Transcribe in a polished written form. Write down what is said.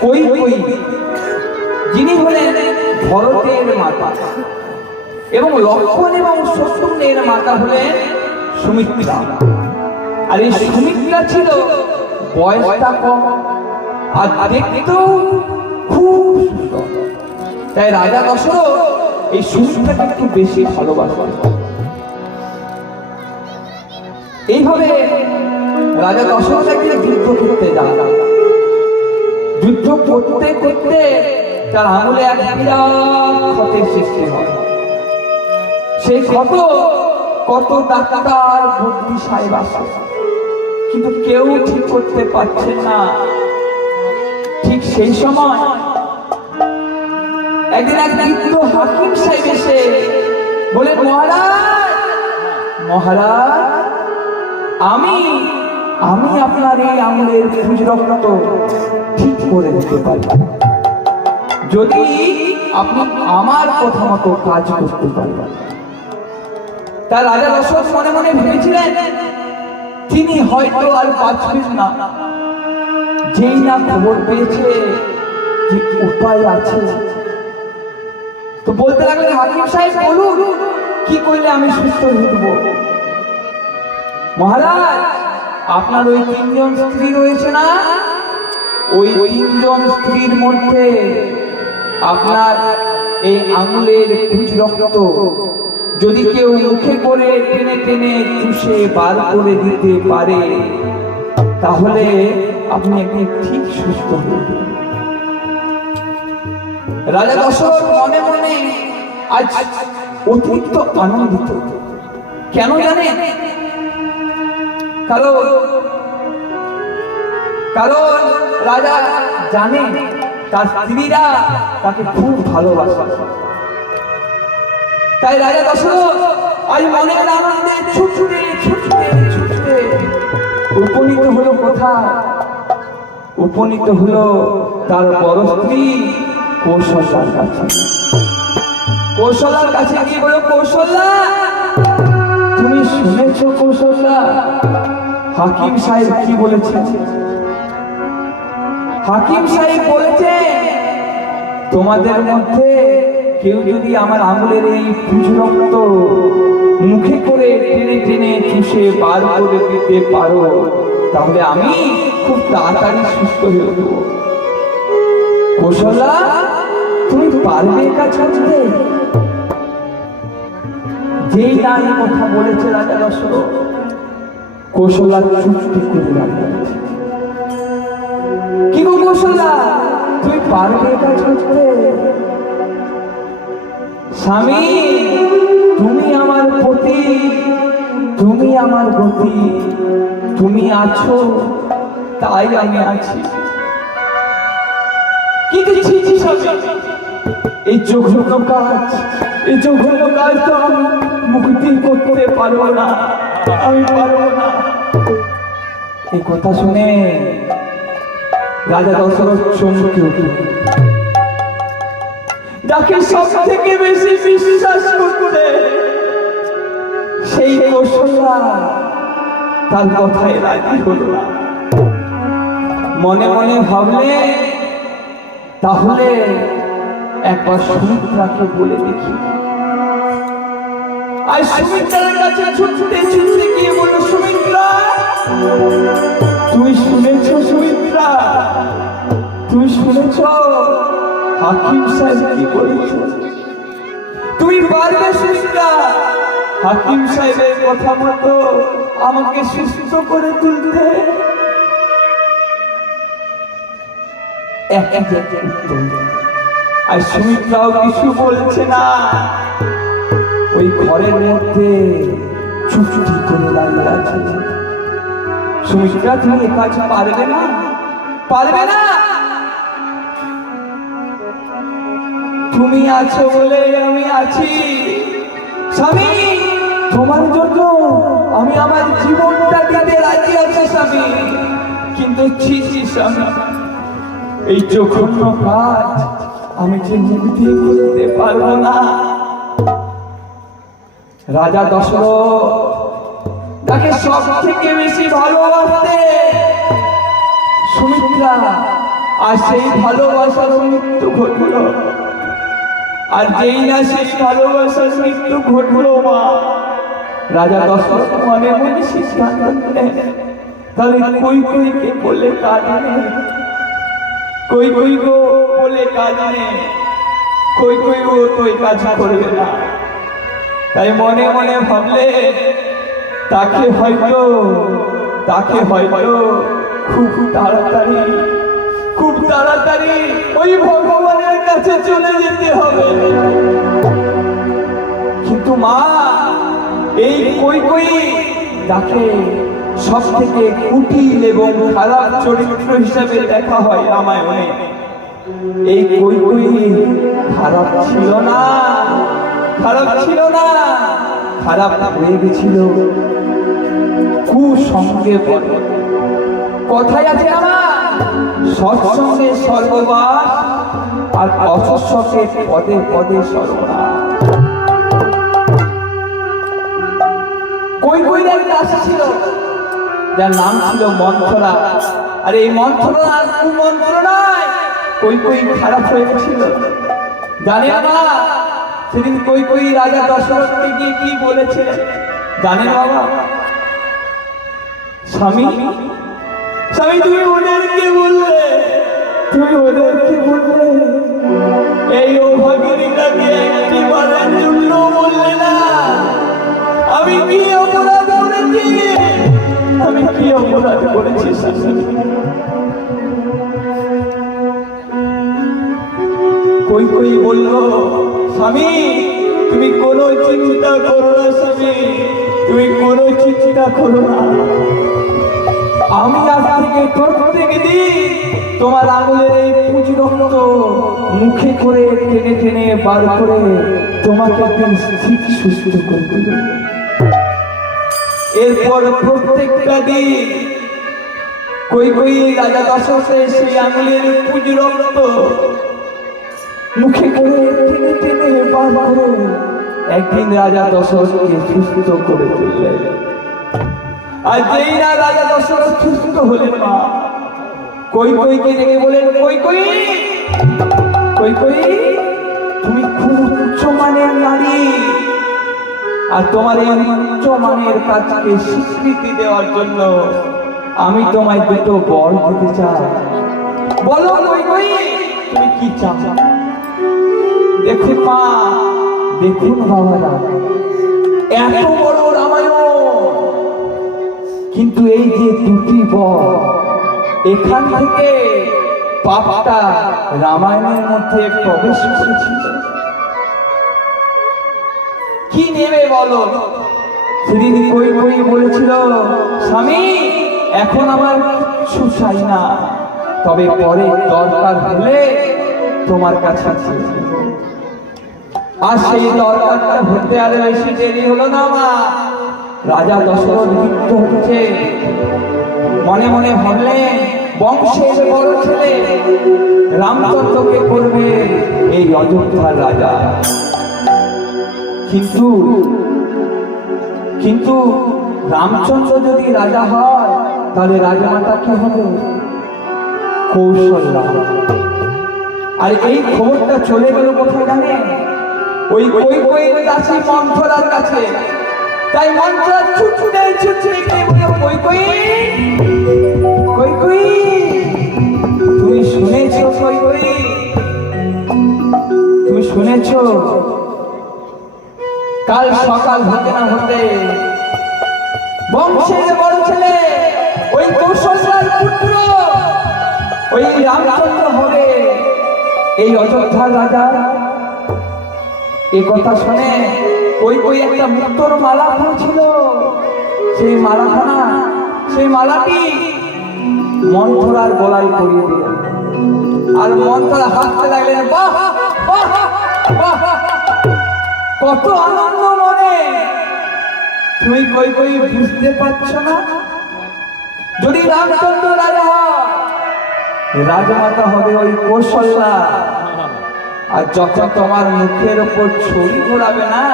কৈকেয়ী, যিনি হলেন ভরতের মাতা, এবং লক্ষ্মণ এবং শত্রুঘ্নের মাতা হলেন সুমিত্রা। আর এই সুমিত্রা ছিল বয়সটা কম আর দেখতেও খুব সুন্দর, তাই রাজা দশরথ এই সুমিত্রাকে একটু বেশি ভালোবাসেন। এইভাবে রাজা দশরথ একদিন যুদ্ধ করতে যান। যুদ্ধ করতে করতে তার আঙুলে এক বিরাট ক্ষতের সৃষ্টি হয়। সেই ক্ষত কত ডাক্তার বুদ্ধি সাহেব আসে, কিন্তু কেউ ঠিক করতে পারছে না। ঠিক সেই সময় একদিন এক বৃদ্ধ হাকিম সাহেব এসে বলে, মহারাজ মহারাজ, আমি আপনার এই আঙুলের পুঁজ রক্ত ঠিক করে দিতে পারি, যদি আপনি আমার কথা মতো কাজ করতে পারেন। তার রাজা দশরথ মনে মনে ভেবেছিলেন তিনি হয়তো আর বাঁচবেন না। যেই না খবর পেয়েছে যে উপায় আছে, তো বলতে লাগলেন, হাকিম সাহেব বলুন কি করলে আমি সুস্থ হয়ে উঠব। মহারাজ, আপনার ওই 3 জন স্ত্রী রয়েছে না, ওই 3 জন স্ত্রীর মধ্যে আপনার এই আঙুলের পুঁজ রক্ত যদি কেউ মুখে করে টেনে টেনে চুষে বার করে দিতে পারে, তাহলে আপনি একদিন ঠিক সুস্থ হবেন। রাজা দশরথ মনে মনে আজ অতিরিক্ত আনন্দিত। কেন জানেন? কারণ রাজা জানেন তার স্ত্রীরা তাকে খুব ভালোবাসে। তাই রাজা দশরথ আজ মনের আনন্দে ছুটতে ছুটতে ছুটতে উপনীত হলো কোথায়? উপনীত হলো তার বড় স্ত্রী কৌশল্যার কাছে। কৌশল্যার কাছে গিয়ে বলো, কৌশল্যা, তুমি শুনেছ কৌশল্যা হাকিম সাহেব কি বলেছে? হাকিম সাহেব বলেছে তোমাদের মধ্যে কেউ যদি আমার আঙুলের এই পুঁজ রক্ত মুখে করে টেনে টেনে চুষে বার করে দিতে পারো, তাহলে আমি খুব তাড়াতাড়ি সুস্থ হয়ে উঠব। কৌশল্যা, তুমি পারবে কাজ করতে? যেই না এই কথা বলেছে রাজা দশরথ, কৌশল্যা চুপটি করে দাঁড়িয়ে আছে। কি গো কৌশল্যা, তুমি পারবে কাজ করতে? স্বামী, তুমি আমার পতি, তুমি আমার গতি, তুমি আছো তাই আমি আছি। কিন্তু এই জঘন্য কাজ তো আমি মুক্তি করতে পারবো না, আমি পারবো না। এই কথা শুনে রাজা দশরথ চমকে উঠল। যাকে সব থেকে বেশি বিশ্বাস করতে সেই কৌশল্যা তার কথায় রাজি হলো না। মনে মনে ভাবলে, তাহলে একবার সুমিত্রাকে বলে দেখি। আর সুমিত্রার কাছে ছুটতে ছুটতে গিয়ে বলল, সুমিত্রা, তুই শুনেছ? সুমিত্রা, তুই শুনেছ হাকিম সাহেব কি বলেছে? তুমি পারবে সুমিত্রা হাকিম সাহেবের কথা মতো আমাকে সুস্থ করে তুলতে? আর সুমিত্রাও কিছু বলছে না, ওই ঘরের মধ্যে চুপটি করে দাঁড়িয়ে আছে। সুমিত্রা, তুমি এ কাজ পারবে না, পারবে না। তুমি আছো বলে আমি আছি। স্বামী, তোমার জন্য আমি আমার জীবনটা দিতে রাজি আছি স্বামী, কিন্তু ছি স্বামী, এই জঘন্য কাজ আমি যে মুক্তি করতে পারবো না। রাজা দশরথ তাকে সব থেকে বেশি ভালোবাসতে সুমিত্রা আর সেই ভালোবাসার মৃত্যু ঘটলো। আর যেই না সেই ভালোবাসার মৃত্যু ঘটলো মা, রাজা দশরথ মনে মনে সিদ্ধান্ত নিলেন, তাহলে কৈকেয়ীকে বলে কাজ নেই, কৈকেয়ী গো বলে কাজ নেই, কৈকেয়ী গো তো এই কাজ করবে না। তাই মনে মনে ভাবলে তাকে হয়তো খুব তাড়াতাড়ি ওই ভগবানের কাছে চলে যেতে হবে। কিন্তু মা, এই কৈকেয়ী তাকে সব থেকে কুটিল এবং খারাপ চরিত্র হিসাবে দেখা হয় রামায়ণে। এই কৈকেয়ী খারাপ ছিল না, খারাপ হয়ে গেছিল কুসঙ্গে পড়ে। কথায় আছে আমার, সৎসঙ্গে স্বর্গবাস আর অসৎসঙ্গে পদে পদে সর্বনাশ। কৈকেয়ীর এক দাসী ছিল, যার নাম ছিল মন্থরা। আর এই মন্থরা কুমন্ত্রণায় কৈকেয়ী খারাপ হয়ে গেছিল। জানে না সেদিন কৈকেয়ী রাজা দশরথকে গিয়ে কি বলেছে জানেন বাবা? স্বামী, তুমি ওদেরকে বললে, এই অভাগিনীটাকে একটি বারের জন্য বললে না। আমি কি অপরাধ করেছি? কৈকেয়ী বলল, স্বামী তুমি কোনো চিন্তা করো না, স্বামী তুমি কোনো চিন্তা করো না। আমি আজ থেকে প্রত্যেক দিন তোমার আঙুলের এই পুঁজি রক্ত মুখে করে টেনে টেনে বার করে তোমাকে ঠিক সুস্থ করে দেব। এরপর প্রত্যেকটা দিন কৈকেয়ী রাজা দশরথের সেই আঙুলের পুঁজি রক্ত মুখে করে টেনে টেনে বার করে একদিন রাজা দশরথকে সুস্থ করে তুললেন। আর যেই না রাজা দশরথ সুস্থ হলেন মা, কৈকেয়ীকে ডেকে বলেন, কৈকেয়ী তুমি খুব উচ্চ মানের নারী, আর তোমার এই উচ্চ মানের কাজকে স্বীকৃতি দেওয়ার জন্য আমি তোমায় দুটো বর দিতে চাই। বলো কৈকেয়ী তুমি কি চাও? দেখুন মা, দেখুন বাবারা, এত বড় রামায়ণ, কিন্তু এই যে দুটি বর, এখান থেকে পাপটা রামায়ণের মধ্যে প্রবেশ করেছিল। কি নেবে বলো? সেদিন কৈকেয়ী বলেছিল, স্বামী এখন আমার কিছু চাই না, তবে পরে দরকার হলে তোমার কাছে আছে। আর সেই দরকারটা হতে আর বেশি দেরি হলো না মা, রাজা দশরথ মৃত্যু হচ্ছে। মনে মনে ভাবলেন বংশের বড় ছেলে রামচন্দ্রকে করবে এই অযোধ্যার রাজা। কিন্তু রামচন্দ্র যদি রাজা হয় তাহলে রাজমাতা কি হবে? কৌশল্যা। আর এই খবরটা চলে গেল কোথায় জানেন? ওই কৈকেয়ীর দাসী মন্থরার কাছে। তাই মন্থরা ছুটতে গিয়ে বলল, কৈকেয়ী তুমি শুনেছো? কৈকেয়ী তুমি শুনেছো? কাল সকাল হতে না হতে বংশের বড় ছেলে ওই কৌশল্যার পুত্র ওই রামচন্দ্র হবে এই অযোধ্যার রাজা। এই কথা শুনে কৈকেয়ী একটা মুক্তোর মালা পড়েছিল, সেই মালাটি মন্থরার গলায় পরিয়ে দিলেন। আর মন্থরা হাসতে লাগলেন, বাহ বাহ বাহ, কত আনন্দ মনে। তুমি কৈকেয়ী বুঝতে পারছো না? যদি রামচন্দ্র রাজা হয়, রাজমাতা হবে ওই কৌশল্যা। আর যখন তোমার মুখের উপর ছড়ি ঘোরাবে না,